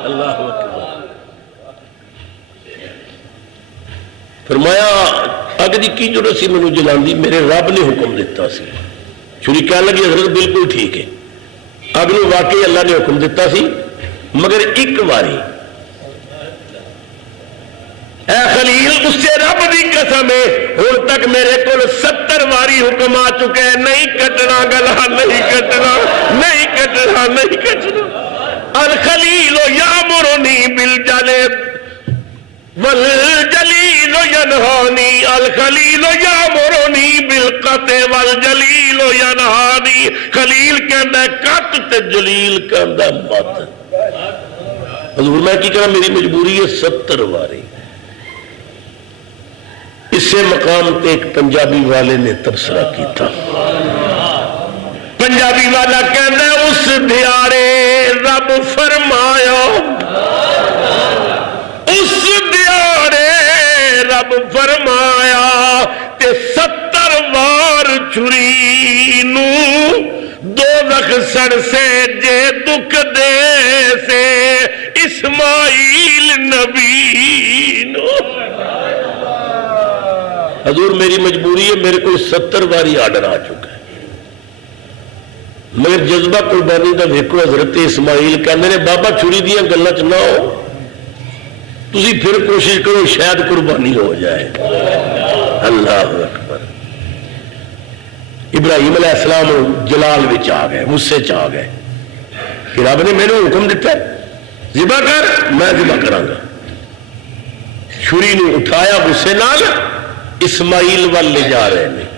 اللہ اکبر۔ فرمایا اگ دی کی جو سی مینوں جلاندی، میرے رب نے حکم دیتا سی۔ چھری کہنے لگی حضرت بالکل ٹھیک ہے، اگ نو واقعی اللہ نے حکم دیتا سی، مگر ایک واری اے خلیل اس سے رب دی قسم ہے ہن تک میرے کو 70 واری حکم آ چکے ہیں، نہیں کٹنا گلا، نہیں کٹنا، نہیں کٹنا، نہیں کٹنا۔ الخلیل یامرنی بالجلد والجلیل ینہانی، الخلیل یامرنی بالقطع والجلیل ینہانی۔ خلیل کہندا ہے کٹ تے جلیل کہندا ہے مت۔ حضور میں کی کہنا میری مجبوری ہے 70 واری۔ اس سے مقام تے ایک پنجابی والے نے تبصرہ کیتا، پنجابی والا کہندا ہے اس دیارے رب فرمایا، اس دیارے رب فرمایا تے 70 وار چھری نو دوزخ سڑ سے جے دکھ دے سے اسماعیل نبی نو۔ حضور میری مجبوری ہے، میرے کو 70 واری آرڈر آ چکا ہے، مگر جذبہ قربانی کا دیکھو۔ حضرت اسماعیل کہندے نے بابا چھری دیاں گلاں چ نہ ہو، تسی پھر کوشش کرو شاید قربانی ہو جائے۔ اللہ اکبر۔ ابراہیم علیہ السلام جلال وچ آ گئے، غصے چ آ گئے کہ رب نے میرے حکم دیتا ہے ذبح کر، میں ذبح کراں گا۔ چھری نے اٹھایا غصے نال، اسماعیل وال لے جا رہے ہیں۔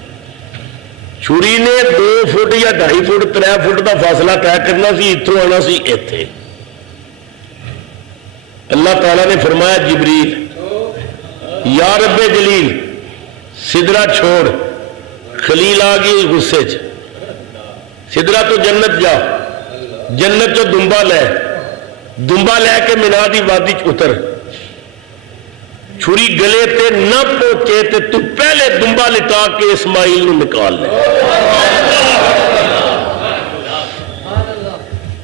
چھری نے 2 فٹ یا 2.5 فٹ 3 فٹ کا فاصلہ طے کرنا سی، اتوں آنا سی ایتھے۔ اللہ تعالیٰ نے فرمایا جبریل یا رب جلیل سدرہ چھوڑ، خلیل آ گئی غصے چ، سدرہ تو جنت جا، جنت چو دنبا لے کے مینا دی وادی چ اتر، چھری گلے تے نہ پہنچے تے تو پہلے دنبا لٹا کے اسماعیل نو نکال لے۔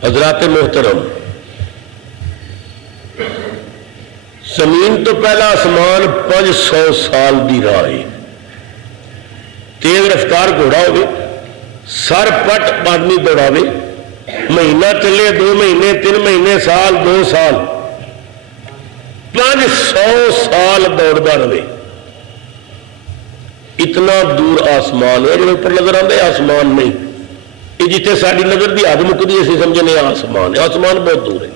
حضرات محترم، زمین تو پہلا آسمان 500 سال دی راہ ہے، تیز رفتار گھوڑا ہوگی، سر پٹ آدمی دوڑاوے، مہینہ چلے 2 مہینے 3 مہینے سال 2 سال 500 سال دوڑتا رہے۔ اتنا دور آسمان ہے، جو اوپر نظر آتا ہے آسمان نہیں، یہ جتنے ساری نظر دی حد مکتی ہے اسی سمجھنے آسمان ہے، آسمان بہت دور ہے۔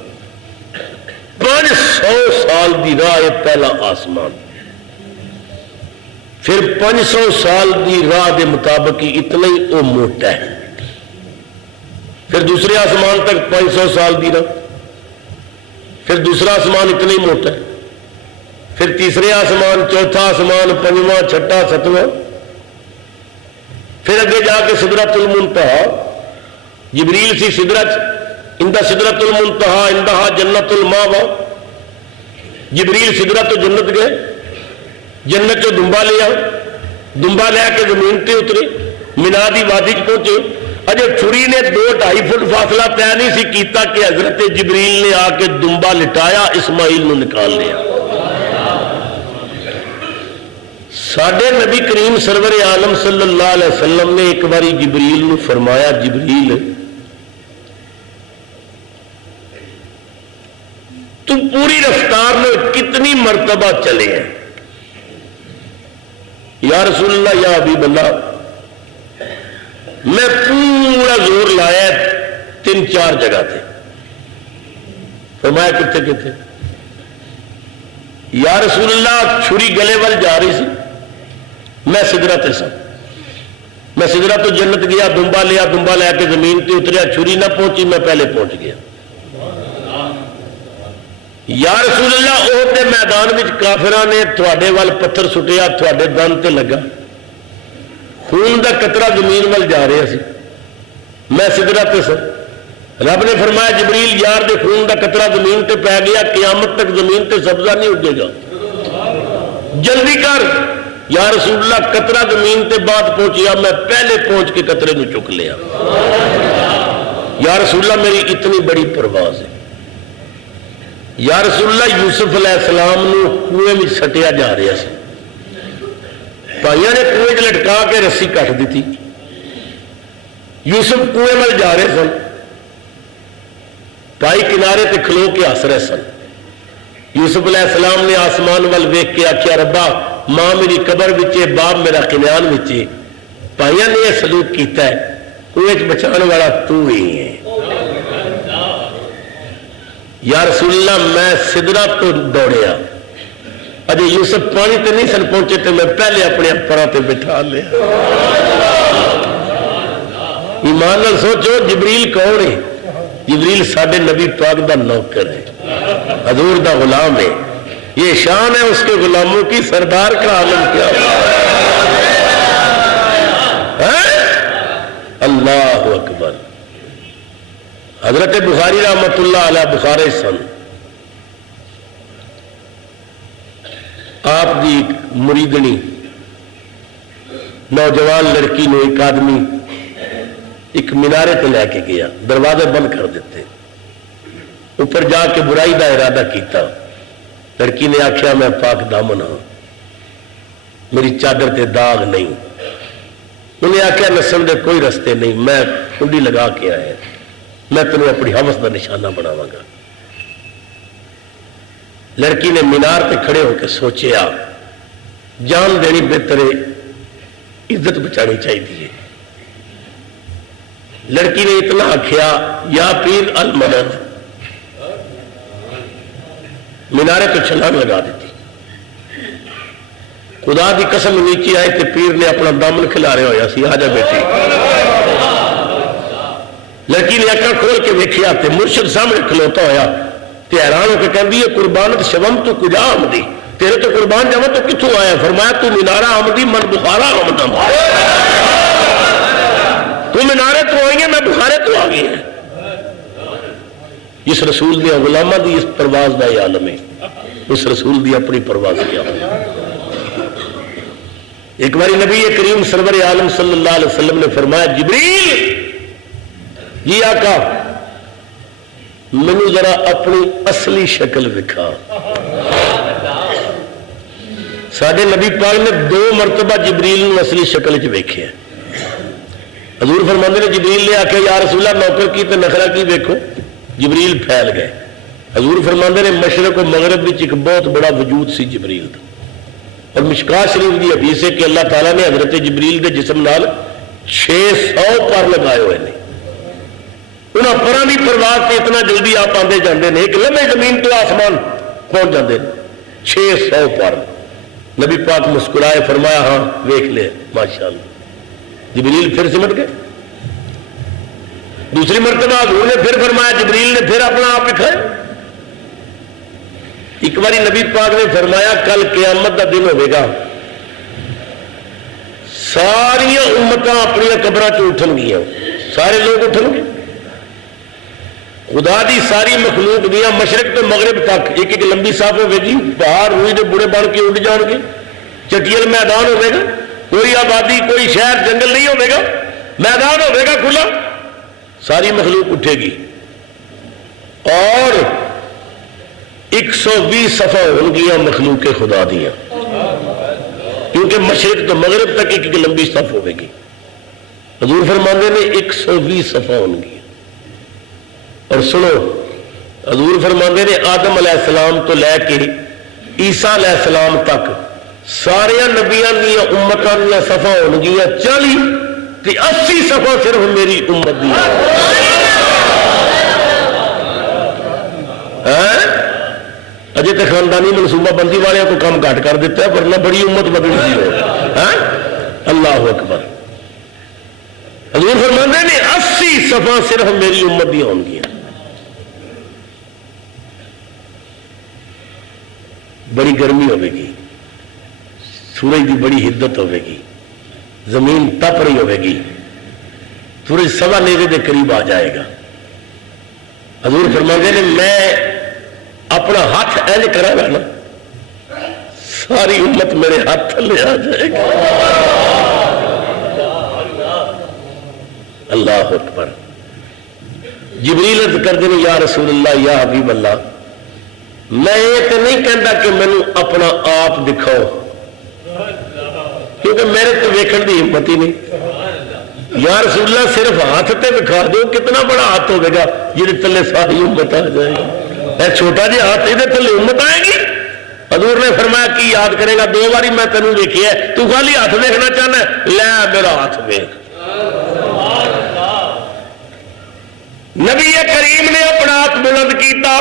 500 سال دی راہ ہے پہلا آسمان، پھر 500 سال دی راہ دے مطابق ہی اتنا ہی وہ موٹا ہے، پھر دوسرے آسمان تک 500 سال دی راہ، پھر دوسرا آسمان اتنا ہی موٹا ہے، پھر تیسرے آسمان، چوتھا آسمان، 5واں، 6واں، 7واں، پھر اگے جا کے سدرت المنتہا، جبریل سی سدرت، اندہ سدرت المنتہا اندہا جنت الماوا، جبریل سدرت تو جنت گئے، جنت چو دمبا لیا، دمبا لے کے زمین تے اترے، مینا دی وادی چ پہنچے، اجے چھری نے 2-2.5 فٹ فاصلہ طے نہیں سی کیتا کہ حضرت جبریل نے آ کے دمبا لٹایا، اسماعیل نو نکال لیا۔ ساڈے نبی کریم سرور عالم صلی اللہ علیہ وسلم نے ایک باری جبریل نو فرمایا، جبریل تو پوری رفتار میں کتنی مرتبہ چلے ہیں؟ یا رسول اللہ یا حبیب اللہ، میں پورا زور لایا 3-4 جگہ تھے۔ فرمایا کتنے کتنے؟ یا رسول اللہ چھری گلے وال جا رہی سی، میں سدرت سا، میں سدرت تو جنت گیا، دمبا لیا، دمبا لے کے زمین تے اتریا، چھری نہ پہنچی، میں پہلے پہنچ گیا۔ یا رسول اللہ احد دے میدان وچ کافراں نے تواڈے وال پتھر سٹیا، تواڈے دن تے لگا، خون دا قطرہ زمین وال جا رہا سی، میں سدرت سا، رب نے فرمایا جبریل یار دے خون دا قطرہ زمین تے پی گیا، قیامت تک زمین تے سبزہ نہیں اگے گا، جلدی کر۔ یا رسول اللہ قطرہ زمین تے بعد پہنچیا، میں پہلے پہنچ کے قطرے میں چک لیا۔ یا رسول اللہ میری اتنی بڑی پرواز ہے۔ یا رسول اللہ یوسف علیہ السلام نو کنویں میں سٹیا جا رہا سی، بھائیوں نے کنویں لٹکا کے رسی کٹ دیتی، یوسف کنویں میں جا رہے سن، بھائی کنارے تے کھلو کے ہس رہے سن۔ یوسف علیہ السلام نے آسمان وال ویکھ کے آخیا ربا ماں میری قبر وچے، باپ میرا قنیان وچے، بھائیوں نے یہ سلوک کیتا ہے، کنویں بچان والا تو ہی ہے۔ یا رسول اللہ میں سدرہ تو دوڑیا، اجے یوسف پانی تے نہیں سن پہنچے تو میں پہلے اپنے پراں تے بٹھا لیا۔ ایمان نال سوچو جبریل کون ہے؟ جبریل ساڈے نبی پاک دا نوکر ہے، حضور دا غلام ہے، یہ شان ہے اس کے غلاموں کی، سردار کا عالم کیا ہے؟ اللہ اکبر۔ حضرت بخاری رحمت اللہ علیہ بخاری سن، آپ دی مریدنی نوجوان لڑکی نے ایک آدمی ایک مینارے تے لے کے گیا، دروازے بند کر دیتے، اوپر جا کے برائی دا ارادہ کیتا، لڑکی نے آخیا میں پاک دامن ہوں، میری چادر تے داغ نہیں، انہیں آخیا نسل دے کوئی رستے نہیں، میں کنڈی لگا کے آیا، میں تمہیں اپنی حوث کا نشانہ بناواں گا۔ لڑکی نے مینار پہ کھڑے ہو کے سوچیا جان دینی بہتر ہے، عزت بچانی چاہیے۔ لڑکی نے اتنا آخیا یا پیر المدد، مینارے تو چھلانگ لگا دیتی، خدا دی قسم نیچے آئے تو پیر نے اپنا دامن کھلا رہا ہوا سی، آ جا بیٹی۔ لڑکی نے اکھاں کھول کے ویکھیا تے مرشد سامنے کھلوتا ہویا تے حیران ہو کے کہندی ہے قربانت شوم تو کجا آمدی، تیرے تو قربان جاواں تو کتھوں آیا؟ فرمایا تو مینارہ آمدی من بخارا آمدم، تو مینارے تو آئی ہے میں بخارے تو آ گئی ہے۔ اس رسول دیا غلامہ دی اس پرواز دا یہ عالم ہے، اس رسول دی اپنی پرواز کیا۔ ایک باری نبی کریم سرور عالم صلی اللہ علیہ وسلم نے فرمایا جبریل جی آقا مینوں ذرا اپنی اصلی شکل دکھا۔ ساڈے نبی پاک نے 2 مرتبہ جبریل نے اصلی شکل چ ویکھیا۔ حضور فرماندے نے جبریل نے آخیا یا رسول اللہ نوکر کی تے نخرہ کی ویکھو، جبریل پھیل گئے۔ حضور فرماندے نے مشرق و مغرب وچ ایک بہت بڑا وجود سی جبریل دا، اور مشکاہ شریف دی حدیث ہے کہ اللہ تعالیٰ نے حضرت جبریل دے جسم نال 600 پر لگائے ہوئے ہیں، انہاں پراں دی پرواز سے اتنا جلدی آپ آندے جاندے نے، ایک لمحے زمین تو آسمان پہنچ جاندے ہیں، 600 پر۔ نبی پاک مسکرائے فرمایا ہاں ویکھ لے ماشاءاللہ۔ جبریل پھر سمٹ گئے، دوسری مرتبہ حضور نے پھر فرمایا، جبریل نے پھر اپنا آپ دکھایا۔ ایک باری نبی پاک نے فرمایا کل قیامت کا دن ہوئے گا، ساریا امتاں اپنی قبراں چ اٹھن گیا، سارے لوگ اٹھن گے. خدا دی ساری مخلوق دیا مشرق تو مغرب تک ایک ایک لمبی صاف ہوے گی، باہر روئی دے بڑے بن کے اڈ جان گے، چٹیل میدان ہوے گا، کوئی آبادی کوئی شہر جنگل نہیں ہوے گا، میدان ہوے گا کھلا، ساری مخلوق اٹھے گی. اور 120 صفحہ ہو گیا مخلوق خدا دیا، کیونکہ مشرق تو مغرب تک ایک ایک لمبی صف ہوے گی. حضور فرماندے نے 120 صفحہ ہو گیا. اور سنو، حضور فرماندے نے آدم علیہ السلام تو لے کے عیسیٰ علیہ السلام تک سارے نبیاں دیا امتاں دیا صفحہ ہو گیا 40 تے 80 صفحہ صرف میری امت دی. اجے تو خاندانی منصوبہ بندی والے کو کم گھٹ کر دیتا ہے، ورنہ بڑی امت بدل سی ہو. اللہ اکبر. حضور فرماندے نے 80 صفحہ صرف میری امت دی ہون گیا. بڑی گرمی ہوے گی، سورج کی بڑی حدت ہوے گی، زمین تپ رہی ہوے گی، سورج سوا نیزے دے قریب آ جائے گا. حضور فرماندے نے میں اپنا ہاتھ اینج کرا گا نا، ساری امت میرے ہاتھ تھلے آ جائے گا. اللہ اکبر. جبریل عرض کر دیں یا رسول اللہ یا حبیب اللہ، میں یہ تو نہیں کہتا کہ مینو اپنا آپ دکھاؤ، کیونکہ میرے تو ویکھن دی ہمت ہی نہیں. یا رسول اللہ صرف ہاتھ تے دکھا دو، کتنا بڑا ہاتھ ہوگا جہاں تلے ساری امت آ جائے گا. اے چھوٹا جہا ہاتھ یہ تلے امت آئے گی. حضور نے فرمایا کی یاد کرے گا، 2 باری میں تینوں ویکھیا ہے، تو خالی ہاتھ دیکھنا چاہنا ہے، لے میرا ہاتھ ویکھ. نبی کریم نے اپنا ہاتھ بلند کیتا،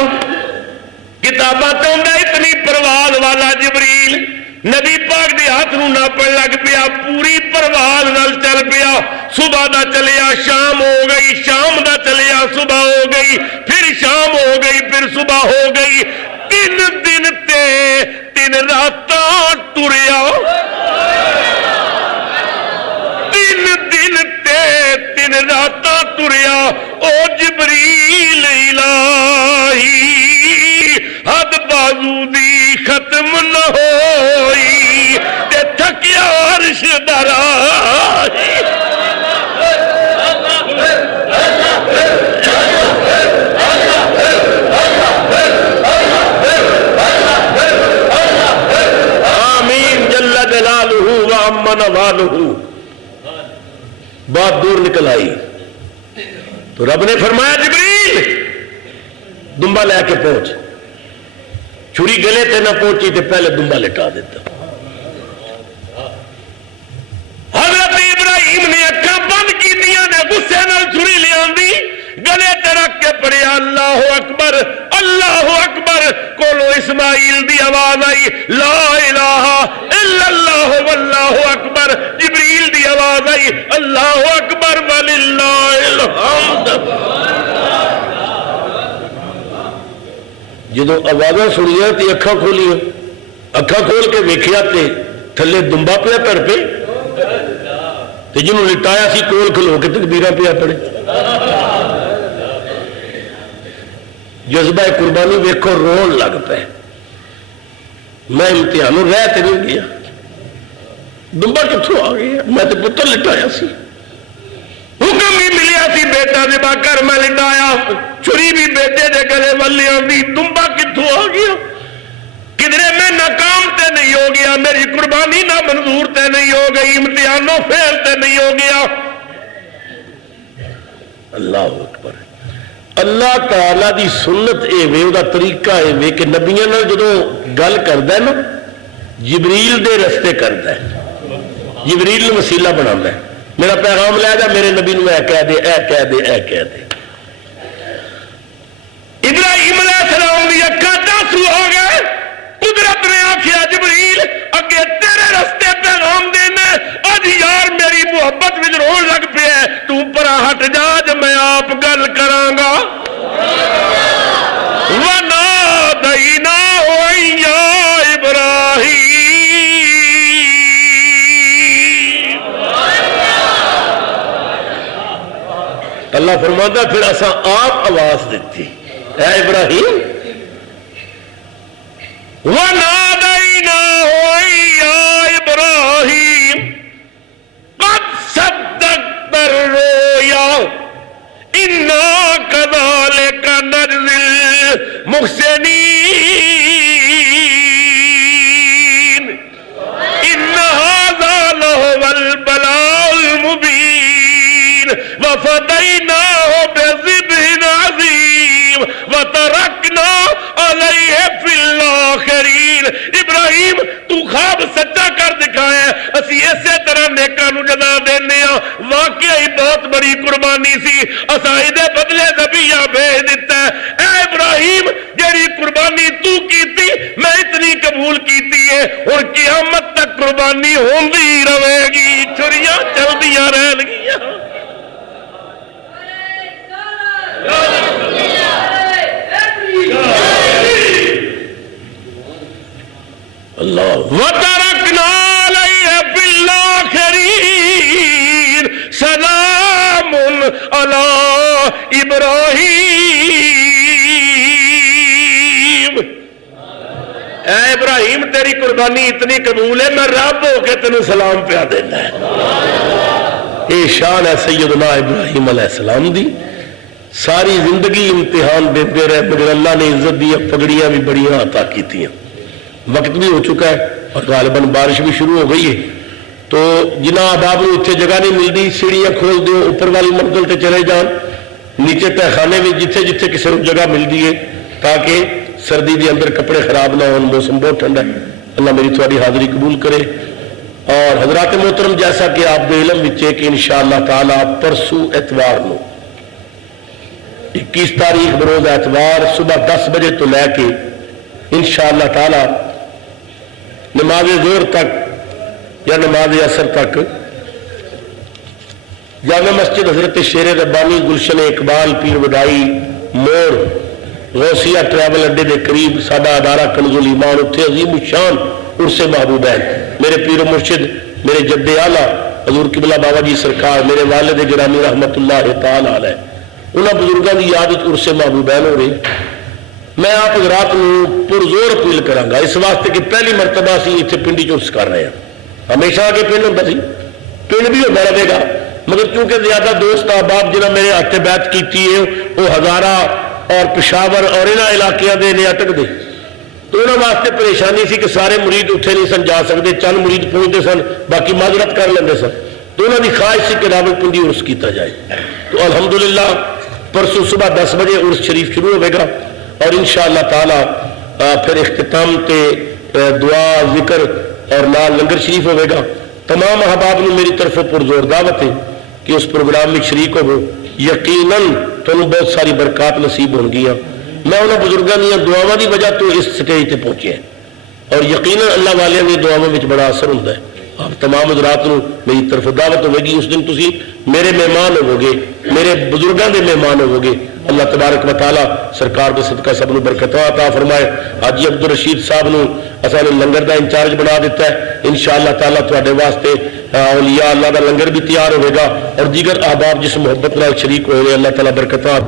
کتاباں تو اتنی پرواز والا جبریل نبی پاک دے ہاتھ نو ناپن لگ پیا، پوری پرواز نال چل پیا. صبح دا چلیا شام ہو گئی، شام دا چلیا صبح ہو گئی، پھر شام ہو گئی، پھر صبح ہو گئی. 3 دن تے 3 راتاں ٹریا، 3 دن تے 3 راتاں ٹریا. او جبریل الہی حد بازو دی ختم نہ ہوئی تے تھکیا عرش درائی. آمین جل جلالہ و عم نوالہ. بات دور نکل آئی تو رب نے فرمایا جبریل دمبا لے کے پہنچ. چھری گلے تے نہ پہنچی تے پہلے دمبا لٹا دیتا. حضرت ابراہیم نے اکھاں بند کیتیاں نے، غصے نال چھری لے آندی، گلے تے رکھ کے پڑھیا اللہ اکبر اللہ اکبر. کولو اسماعیل دی آواز آئی لا الہ الا اللہ واللہ اکبر. جبریل دی آواز آئی اللہ اکبر وللہ الحمد. جدو آوازاں سنیا تے اکھاں کھولیا، اکھاں کھول کے ویکھیا تے تھلے دمبا پیا پڑ پے تے جنہوں لٹایا سی کول کھلو کے تکبیراں پیا پڑے. جذبہ قربانی ویکھو رون لگ پے. میں امتحانوں رہ تے نہیں گیا، دمبا کتھوں آ گیا؟ میں تے پتر لٹایا سی، حکم بھی ملیا سی بیٹا ذبح کر، میں لٹایا. چھری بھی بیٹے دے گلے والے آندی، دمبا کتھوں آ گیا؟ کدھرے میں ناکام تے نہیں ہو گیا، میری قربانی نہ منظور تے نہیں ہو گئی، امتحانوں فیل تے نہیں ہو گیا. اللہ اکبر. اللہ تعالی دی سنت اے وے، او دا طریقہ اے وے کہ نبیاں نال جدوں گل کردا ہے نا جبریل دے رستے کردا ہے، جبریل نوں وسیلہ بناوندا ہے. میرا پیغام لے جا میرے نبی نوں اے کہہ دے اے کہہ دے اے کہہ دے. ابراہیم علیہ السلام دی اکھاں تاسو ہو گئے. قدرت نے آکھیا جبریل اگے تیرے رستے پیغام دینا، اج یار میری محبت وچ رون لگ پیا، تو پرا ہٹ جا ج میں آپ گل کراں گا. وَنَادَيْنَاهُ يَا إِبْرَاهِيمُ اللہ فرماتا پھر اسا آپ آواز دیتی اے ابراہیم وَنَادَيْنَاهُ يَا إِبْرَاهِيمُ قَدْ صَدَّقْتَ الرُّؤْيَا إِنَّا كَذَلِكَ نَجْزِي الْمُحْسِنِينَ إِنَّ هَذَا لَهُوَ الْبَلَاءُ الْمُبِينُ وَفَدَيْنَاهُ بِذِبْحٍ عَظِيمٍ وَتَرَكْنَا عَلَيْهِ فِي الْآخِرِينَ ابراہیم تو خواب سچا کر دکھایا اسی اسی طرح نیکاں نو جزا دینے ہاں واقعی بہت بڑی قربانی سی اسا دے بدلے ذبیحہ بھیج دیتا ہے اے ابراہیم جیڑی قربانی تو کیتی میں اتنی قبول کیتی ہے اور قیامت تک قربانی ہوندی رہے گی چھریاں چلدیاں رہن گیاں اللہ وَتَرَكْنَا عَلَيْهِ فِي الْآخِرِينَ سَلَامٌ عَلَىٰ إِبْرَاهِيمَ اے ابراہیم تیری قربانی اتنی قبول ہے میں رب ہو کے تینوں سلام پہ دینا ہے یہ شان ہے سیدنا ابراہیم علیہ السلام دی ساری زندگی امتحان دیتے رہے مگر اللہ نے عزت دی پگڑیاں بھی بڑیاں عطا کی تھیں وقت بھی ہو چکا ہے اور غالباً بارش بھی شروع ہو گئی ہے تو جنہاں احباب کو اتنے جگہ نہیں ملتی سیڑھیاں کھول دیو اوپر والی منزل تے چلے جان نیچے تہ خانے میں جتھے جتھے کسی کو جگہ ملتی ہے تاکہ سردی دے اندر کپڑے خراب نہ ہوں موسم بہت ٹھنڈا ہے اللہ میری تھوڑی حاضری قبول کرے اور حضرات محترم جیسا کہ آپ دے علم وچ ہے کہ انشاءاللہ تعالی پرسوں اتوار نو 21 تاریخ بروز اتوار صبح 10 بجے تو لے کے انشاءاللہ تعالی نماز ظہر تک یا نماز عصر تک جامع مسجد حضرت شیر ربانی گلشن اقبال پیر وڈائی موڑ غوثیہ ٹریول اڈے دے قریب ساڈا ادارہ کنز الایمان اتھے عظیم الشان عرس محبوبین میرے پیر و مرشد میرے جد اعلیٰ حضور قبلہ بابا جی سرکار میرے والد گرامی رحمت اللہ تعالی علیہ انہاں بزرگاں دی یاد وچ عرس محبوبین ہو رہے میں آپ حضرات نو پرزور اپیل کراں گا اس واسطے کہ پہلی مرتبہ اسی اتنے پنڈی چرس کر رہے ہیں ہمیشہ آگے پنڈ ہوتا سی پنڈ بھی ہوتا رہے گا مگر چونکہ زیادہ دوست احباب جنہاں میرے ہاتھ بیعت کیتی ہے وہ ہزارہ اور پشاور اور انہاں علاقیاں دے نے اٹک دے تو انہاں واسطے پریشانی سی کہ سارے مرید اتنے نہیں سن جا سکتے چند مرید پہنچتے سن باقی معذرت کر لیندے سن تو انہاں دی خواہش سی کہ راول پنڈی عرس کیتا جائے تو الحمدللہ پرسوں صبح 10 بجے عرس شریف شروع ہوئے گا اور انشاءاللہ تعالی پھر اختتام تے دعا ذکر اور نال لنگر شریف ہوئے گا تمام احباب نے میری طرف پرزور دعوت ہے کہ اس پروگرام میں شریک ہو یقیناً تمہیں بہت ساری برکات نصیب ہوں گی میں انہوں بزرگوں دیا دعاواں دی وجہ تو اس سٹیج تے پہنچے ہیں اور یقیناً اللہ والے نے دعاواں میں بڑا اثر ہوتا ہے آپ تمام حضرات نو میری طرف دعوت ہوگی اس دن تسی میرے مہمان ہوگے میرے بزرگاں دے مہمان ہوگے اللہ تبارک و تعالی سرکار دے صدقہ سب نو برکتاں عطا فرمائے حاجی عبدالرشید صاحب نو اساں نے لنگر دا انچارج بنا دیتا ہے انشاءاللہ تعالی تواڈے واسطے اولیاء اللہ دا لنگر بھی تیار ہوئے گا اور دیگر احباب جس محبت نال شریک ہوئے اللہ تعالی برکتاں